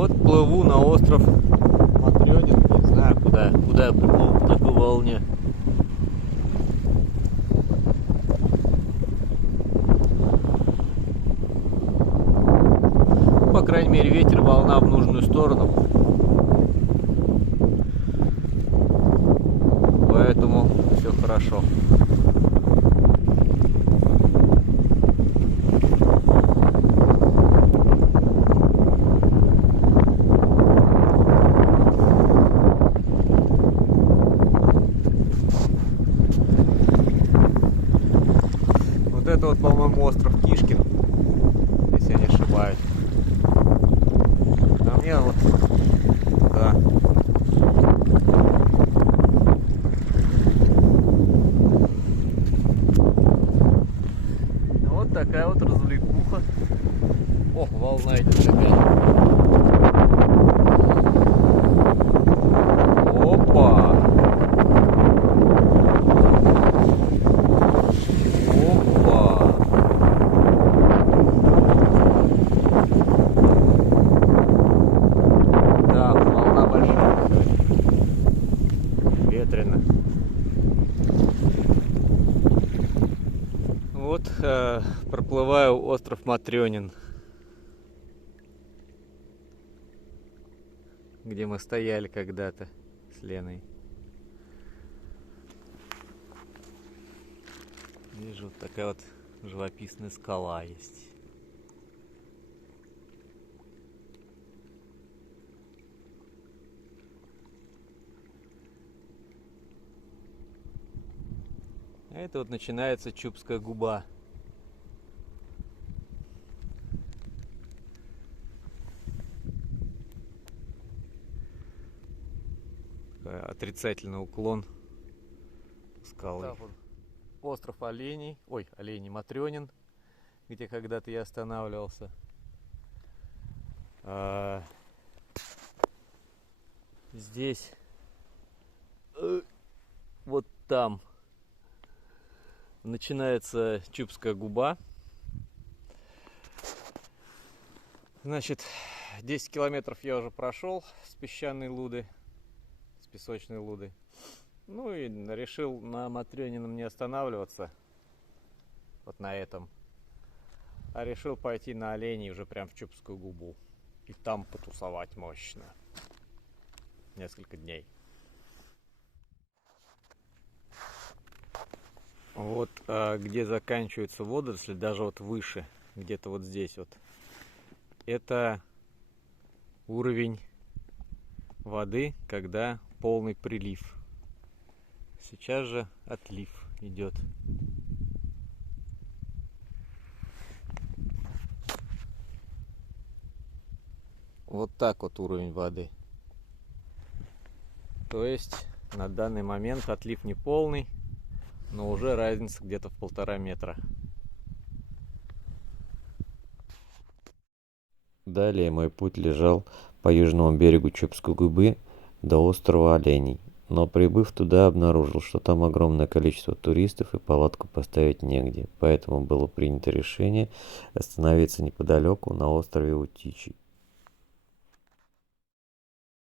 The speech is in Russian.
Вот плыву на остров Матрёнин, не знаю куда я приплыл по такой волне. По крайней мере, ветер, волна в нужную сторону. Поэтому все хорошо. Вот это вот, по-моему, остров Кишкин, если я не ошибаюсь. А мне вот, да. Вот такая вот развлекуха. Ох, волна идет опять. Опа! Опа! Да, волна большая. Ветрено. Вот проплываю остров Матрёнин, где мы стояли когда-то с Леной. Вижу, вот такая вот живописная скала есть. А это вот начинается Чубская губа. Отрицательный уклон скалы. Так вот. Остров Оленей, Оленей, Матрёнин, где когда-то я останавливался. Здесь, вот там, начинается Чубская губа. Значит, 10 километров я уже прошел с песчаной луды, с песочной лудой. Ну и решил на Матрёнином не останавливаться, вот на этом, а решил пойти на Оленей уже прям в Чубскую губу и там потусовать мощно несколько дней. Вот где заканчиваются водоросли, даже вот выше, где-то вот здесь вот, это уровень воды, когда полный прилив. Сейчас же отлив идет. Вот так вот уровень воды. То есть на данный момент отлив не полный, но уже разница где-то в 1,5 метра. Далее мой путь лежал по южному берегу Чубской губы до острова Оленей, но прибыв туда, обнаружил, что там огромное количество туристов и палатку поставить негде, поэтому было принято решение остановиться неподалеку на острове Утичи.